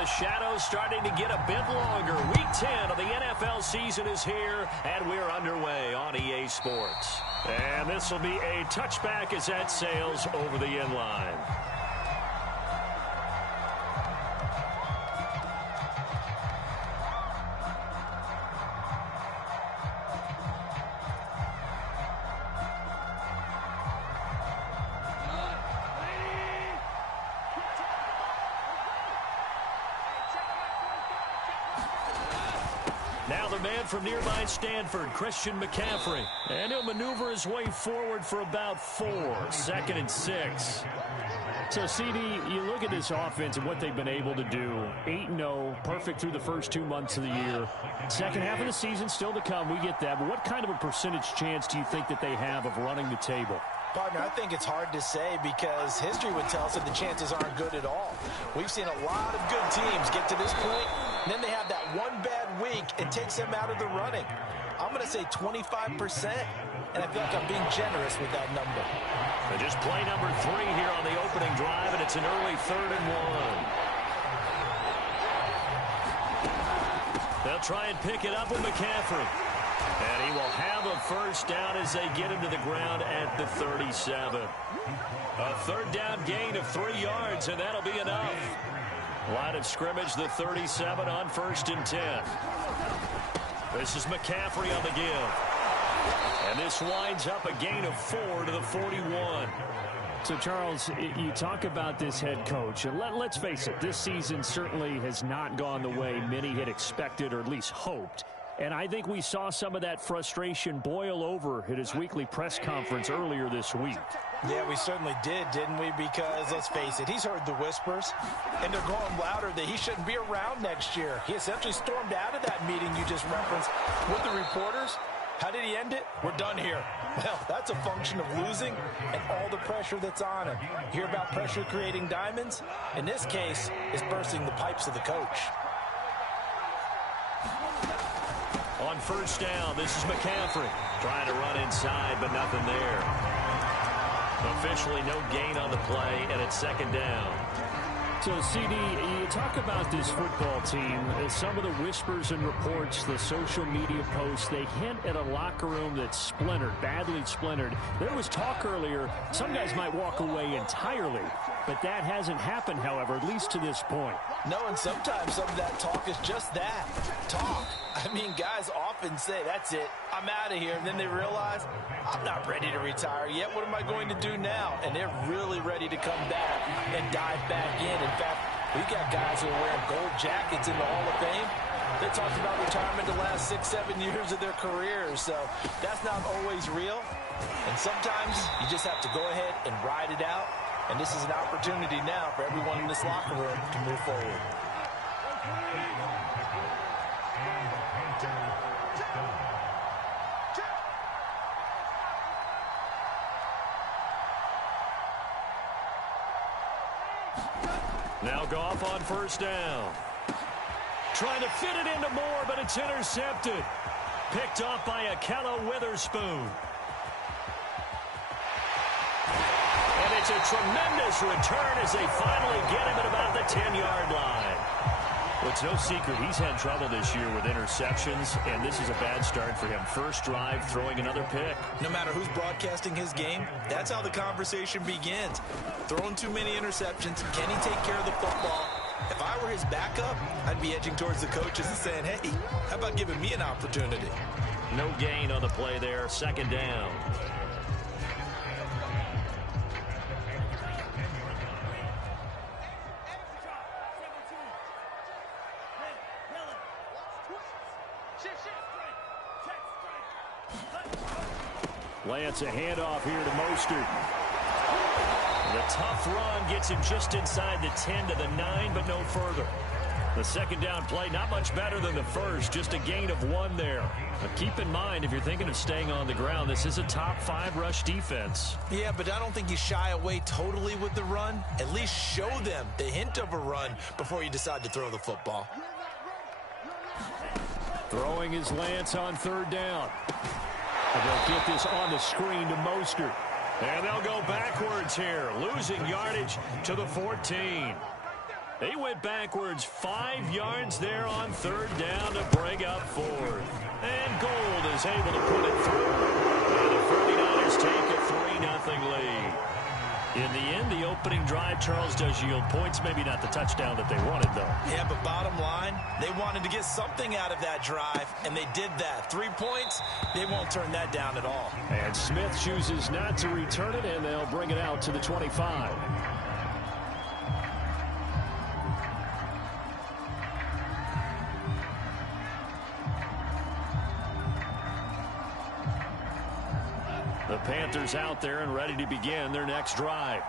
the shadows starting to get a bit longer. Week 10 of the NFL season is here, and we're underway on EA Sports. And this will be a touchback as that sails over the end line. Now the man from nearby Stanford, Christian McCaffrey. And he'll maneuver his way forward for about 4. 2nd and 6. So, CD, you look at this offense and what they've been able to do. 8-0, perfect through the first 2 months of the year. Second half of the season still to come. We get that. But what kind of a percentage chance do you think that they have of running the table? Partner, I think it's hard to say because history would tell us that the chances aren't good at all. We've seen a lot of good teams get to this point, and then they have that one bad week and takes them out of the running. I'm going to say 25%, and I feel like I'm being generous with that number. And just play number 3 here on the opening drive, and it's an early 3rd and 1. They'll try and pick it up with McCaffrey. And he will have a first down as they get him to the ground at the 37. A 3rd down gain of 3 yards, and that'll be enough. Line of scrimmage, the 37 on 1st and 10. This is McCaffrey on the give. And this winds up a gain of 4 to the 41. So, Charles, you talk about this head coach. And let's face it, this season certainly has not gone the way many had expected or at least hoped. And I think we saw some of that frustration boil over at his weekly press conference earlier this week. Yeah, we certainly did, didn't we? Because, let's face it, he's heard the whispers, and they're going louder that he shouldn't be around next year. He essentially stormed out of that meeting you just referenced with the reporters. How did he end it? We're done here. Well, that's a function of losing and all the pressure that's on him. You hear about pressure creating diamonds? In this case, it's bursting the pipes of the coach. On 1st down, this is McCaffrey. Trying to run inside, but nothing there. Officially no gain on the play, and it's 2nd down. So, CD, you talk about this football team. Some of the whispers and reports, the social media posts, they hint at a locker room that's splintered, badly splintered. There was talk earlier, some guys might walk away entirely. But that hasn't happened, however, at least to this point. No, and sometimes some of that talk is just that, talk. I mean, guys often say, that's it, I'm out of here. And then they realize, I'm not ready to retire yet. What am I going to do now? And they're really ready to come back and dive back in. In fact, we got guys who are wearing gold jackets in the Hall of Fame. They talked about retirement the last 6-7 years of their careers. So that's not always real. And sometimes you just have to go ahead and ride it out. And this is an opportunity now for everyone in this locker room to move forward. Now Goff on 1st down. Trying to fit it into Moore, but it's intercepted. Picked off by Akello Witherspoon. And it's a tremendous return as they finally get him at about the 10-yard line. Well, it's no secret he's had trouble this year with interceptions, and this is a bad start for him. First drive, throwing another pick. No matter who's broadcasting his game, that's how the conversation begins. Throwing too many interceptions, can he take care of the football? If I were his backup, I'd be edging towards the coaches and saying, hey, how about giving me an opportunity? No gain on the play there, 2nd down. Lance, a handoff here to Mostert. The tough run gets him just inside the 10 to the 9, but no further. The 2nd down play, not much better than the first, just a gain of 1 there. But keep in mind, if you're thinking of staying on the ground, this is a top 5 rush defense. Yeah, but I don't think you shy away totally with the run. At least show them the hint of a run before you decide to throw the football. Throwing is Lance on 3rd down. And they'll get this on the screen to Mostert. And they'll go backwards here, losing yardage to the 14. He went backwards 5 yards there on third down to bring up fourth. And Gold is able to put it through. And the 49ers take a 3-0 lead. In the end, the opening drive, Charles, does yield points. Maybe not the touchdown that they wanted, though. Yeah, but bottom line, they wanted to get something out of that drive, and they did that. 3 points, they won't turn that down at all. And Smith chooses not to return it, and they'll bring it out to the 25. The Panthers out there and ready to begin their next drive.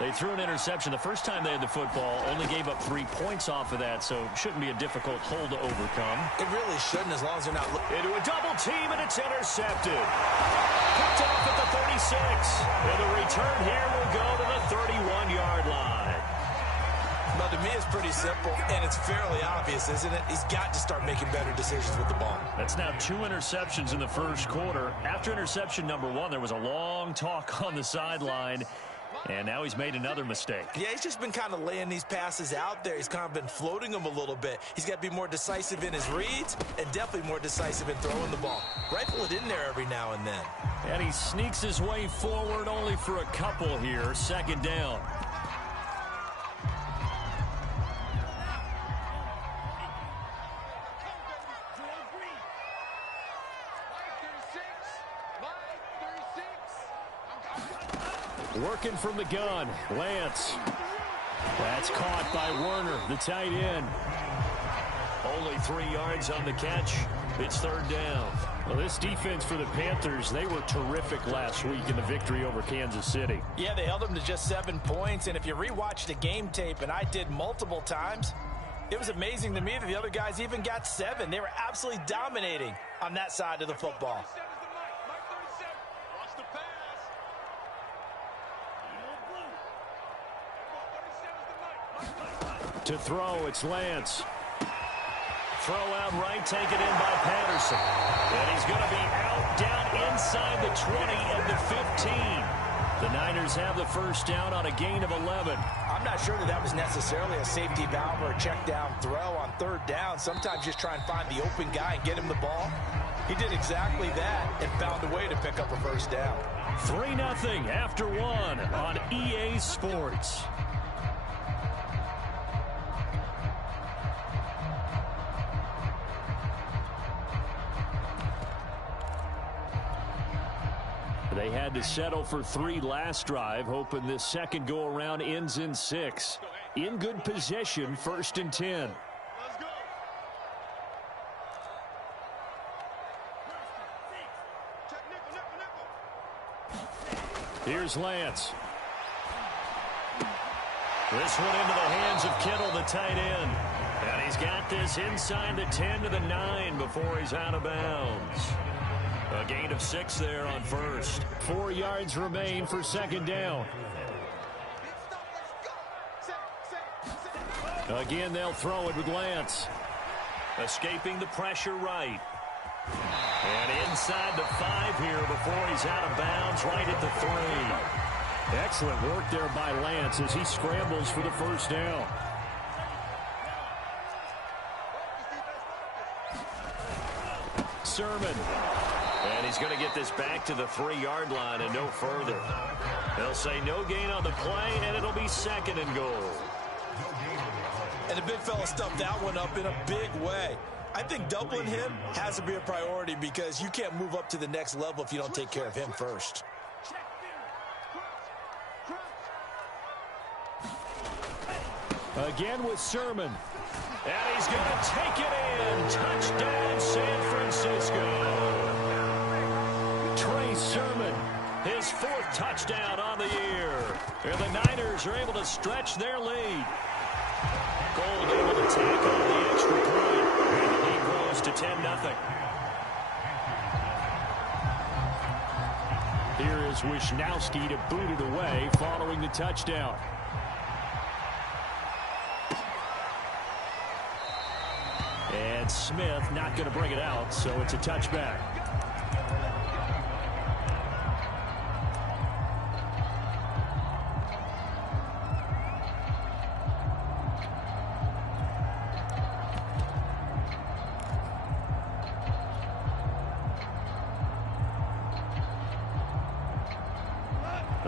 They threw an interception the first time they had the football, only gave up 3 points off of that, so shouldn't be a difficult hole to overcome. It really shouldn't, as long as they're not looking. Into a double team, and it's intercepted. Picked off at the 36. And the return here will go to the 31-yard line. But to me, it's pretty simple, and it's fairly obvious, isn't it? He's got to start making better decisions with the ball. That's now 2 interceptions in the first quarter. After interception number 1, there was a long talk on the sideline, and now he's made another mistake. Yeah, he's just been kind of laying these passes out there. He's kind of been floating them a little bit. He's got to be more decisive in his reads and definitely more decisive in throwing the ball. Rifle it in there every now and then. And he sneaks his way forward only for a couple here. Second down. Working from the gun, Lance. That's caught by Werner, the tight end. Only 3 yards on the catch. It's third down. Well, this defense for the Panthers, they were terrific last week in the victory over Kansas City. Yeah, they held them to just 7 points, and if you rewatch the game tape, and I did multiple times, it was amazing to me that the other guys even got 7. They were absolutely dominating on that side of the football. To throw, it's Lance. Throw out right, taken in by Patterson. And he's going to be out, down inside the 20 and the 15. The Niners have the first down on a gain of 11. I'm not sure that was necessarily a safety valve or a check down throw on third down. Sometimes just try and find the open guy and get him the ball. He did exactly that and found a way to pick up a first down. 3-0 after 1 on EA Sports. They had to settle for 3 last drive, hoping this second go-around ends in 6. In good position, 1st and 10. Here's Lance. This one into the hands of Kittle, the tight end. And he's got this inside the 10 to the 9 before he's out of bounds. A gain of 6 there on first. 4 yards remain for second down. Again, they'll throw it with Lance. Escaping the pressure right. And inside the 5 here before he's out of bounds, right at the 3. Excellent work there by Lance as he scrambles for the first down. Sermon. And he's going to get this back to the 3-yard line and no further. They'll say no gain on the play, and it'll be 2nd and goal. And the big fella stuffed that one up in a big way. I think doubling him has to be a priority because you can't move up to the next level if you don't take care of him first. Again with Sermon. And he's going to take it in. Touchdown, San Francisco. Sermon, his 4th touchdown on the year. And the Niners are able to stretch their lead. Gold able to tackle the extra point. And the lead grows to 10-0. Here is Wisnowski to boot it away following the touchdown. And Smith not going to bring it out, so it's a touchback.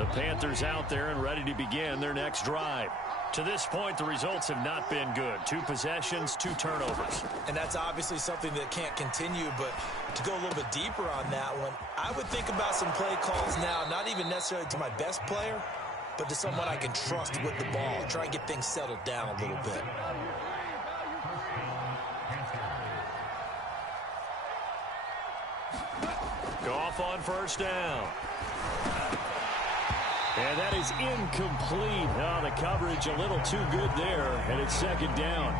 The Panthers out there and ready to begin their next drive. To this point, the results have not been good. 2 possessions, 2 turnovers. And that's obviously something that can't continue, but to go a little bit deeper on that one, I would think about some play calls now, not even necessarily to my best player, but to someone I can trust with the ball. Try and get things settled down a little bit. Goff on first down. And that is incomplete. Oh, the coverage a little too good there, and it's second down.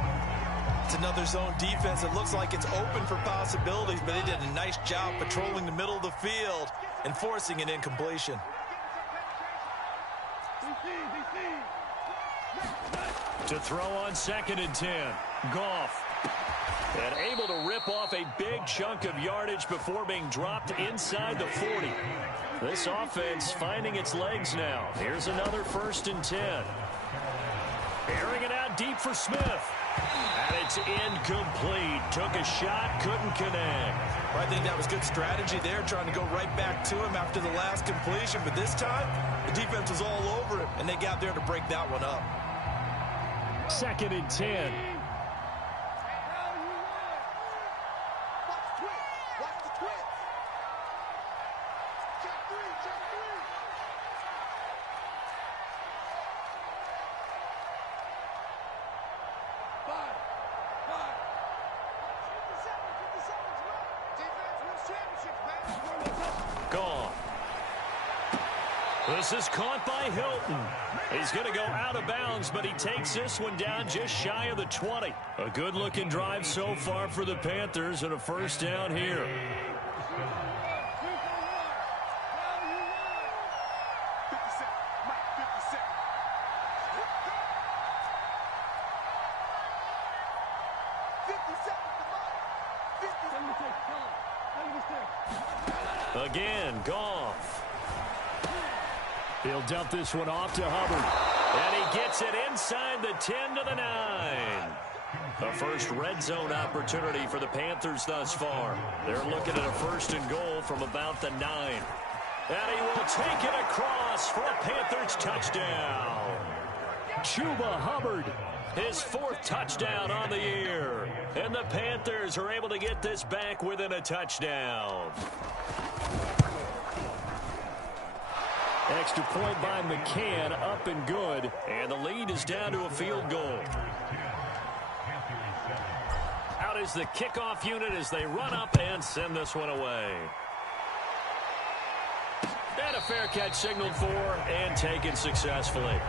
It's another zone defense. It looks like it's open for possibilities, but they did a nice job patrolling the middle of the field and forcing an incompletion. To throw on 2nd and 10. Goff. And able to rip off a big chunk of yardage before being dropped inside the 40. This offense finding its legs now. Here's another 1st and 10. Airing it out deep for Smith. And it's incomplete. Took a shot, couldn't connect. I think that was good strategy there, trying to go right back to him after the last completion. But this time, the defense was all over him, and they got there to break that one up. 2nd and 10. This is caught by Hilton. He's going to go out of bounds, but he takes this one down just shy of the 20. A good-looking drive so far for the Panthers and a 1st down here. Again, Goff. He'll dump this one off to Hubbard. And he gets it inside the 10 to the 9. The first red zone opportunity for the Panthers thus far. They're looking at a 1st and goal from about the 9. And he will take it across for a Panthers touchdown. Chuba Hubbard. His 4th touchdown on the year. And the Panthers are able to get this back within a touchdown. Extra point by McCann, up and good. And the lead is down to a field goal. Out is the kickoff unit as they run up and send this one away. And a fair catch signaled for and taken successfully.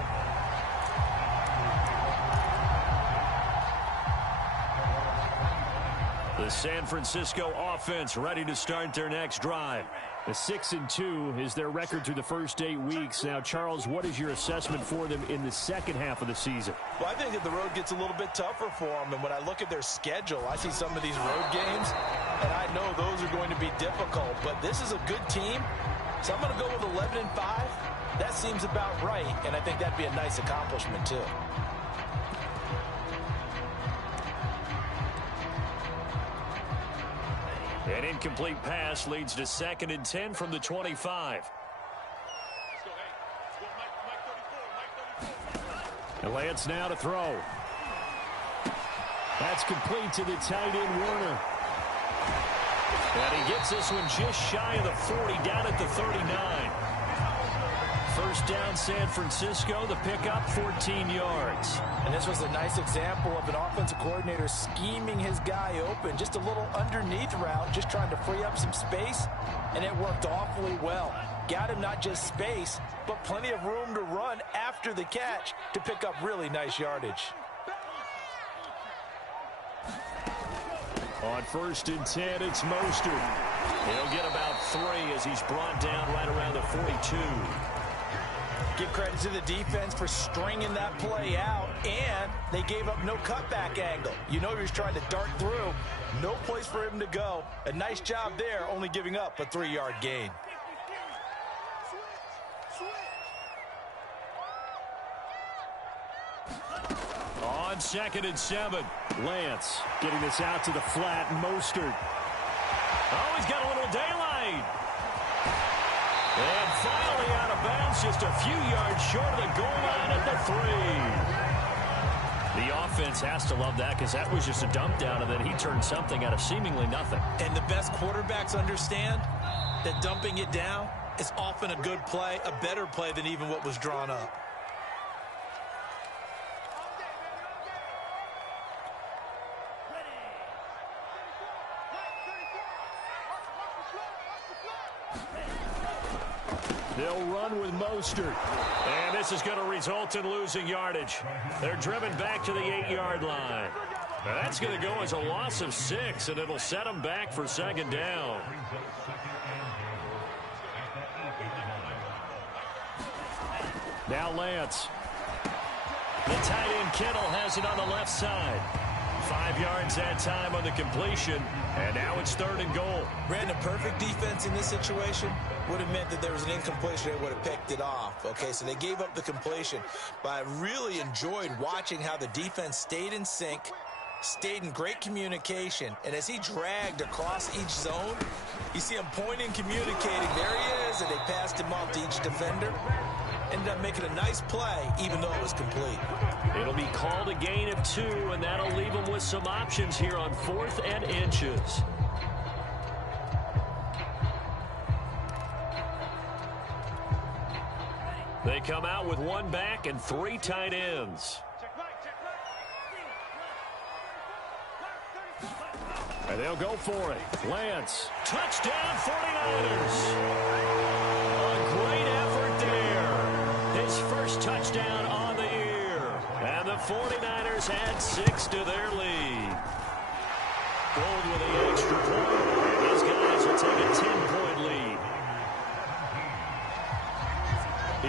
The San Francisco offense ready to start their next drive. The 6-2 is their record through the first 8 weeks. Now, Charles, what is your assessment for them in the second half of the season? Well, I think that the road gets a little bit tougher for them. And when I look at their schedule, I see some of these road games, and I know those are going to be difficult. But this is a good team, so I'm going to go with 11-5. That seems about right, and I think that'd be a nice accomplishment, too. An incomplete pass leads to 2nd and 10 from the 25. And Lance now to throw. That's complete to the tight end, Warner. And he gets this one just shy of the 40, down at the 39. 1st down, San Francisco. The pickup, 14 yards. And this was a nice example of an offensive coordinator scheming his guy open. Just a little underneath route, just trying to free up some space, and it worked awfully well. Got him not just space, but plenty of room to run after the catch to pick up really nice yardage. On 1st and 10, it's Mostert. He'll get about 3 as he's brought down right around the 42. Give credit to the defense for stringing that play out, and they gave up no cutback angle. You know he was trying to dart through. No place for him to go. A nice job there, only giving up a 3-yard gain. On 2nd and 7. Lance getting this out to the flat. Mostert. Oh, he's got a little daylight. And finally out of bounds, just a few yards short of the goal line at the 3. The offense has to love that because that was just a dump down, and then he turned something out of seemingly nothing. And the best quarterbacks understand that dumping it down is often a good play, a better play than even what was drawn up. They'll run with Mostert. And this is going to result in losing yardage. They're driven back to the 8-yard line. Now that's going to go as a loss of 6, and it'll set them back for second down. Now Lance. The tight end Kittle has it on the left side. 5 yards that time on the completion, and now it's 3rd and goal. Brandon, perfect defense in this situation would have meant that there was an incompletion. They would have picked it off. Okay, so they gave up the completion, but I really enjoyed watching how the defense stayed in sync, stayed in great communication, and as he dragged across each zone, you see him pointing, communicating. There he is, and they passed him off to each defender. Ended up making a nice play, even though it was complete. It'll be called a gain of 2, and that'll leave them with some options here on 4th and inches. They come out with 1 back and 3 tight ends. And they'll go for it. Lance. Touchdown, 49ers. A great effort there. His first touchdown on the year. And the 49ers add 6 to their lead. Gold with the extra point. And these guys will take a 10-point lead.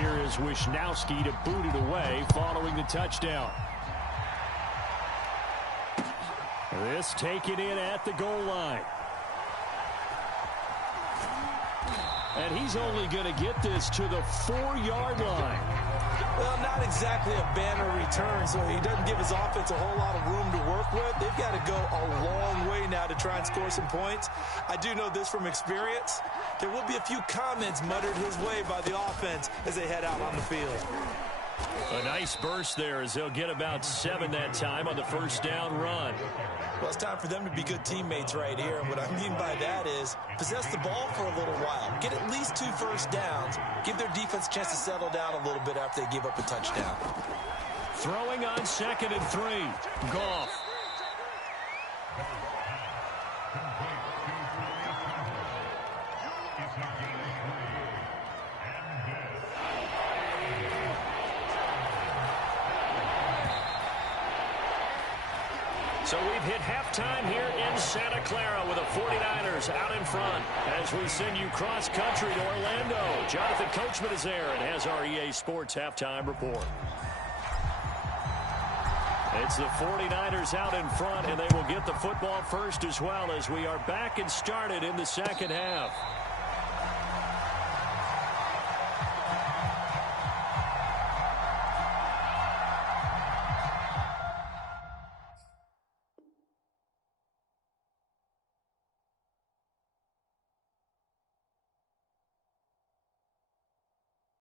Here is Wisnowski to boot it away following the touchdown. This taken in at the goal line. And he's only going to get this to the 4-yard line. Well, not exactly a banner return, so he doesn't give his offense a whole lot of room to work with. They've got to go a long way now to try and score some points. I do know this from experience. There will be a few comments muttered his way by the offense as they head out on the field. A nice burst there as they'll get about 7 that time on the first down run. Well, it's time for them to be good teammates right here. And what I mean by that is possess the ball for a little while. Get at least 2 first downs. Give their defense a chance to settle down a little bit after they give up a touchdown. Throwing on 2nd and 3. Goff. So we've hit halftime here in Santa Clara with the 49ers out in front as we send you cross-country to Orlando. Jonathan Coachman is there and has our EA Sports halftime report. It's the 49ers out in front, and they will get the football first as well as we are back and started in the second half.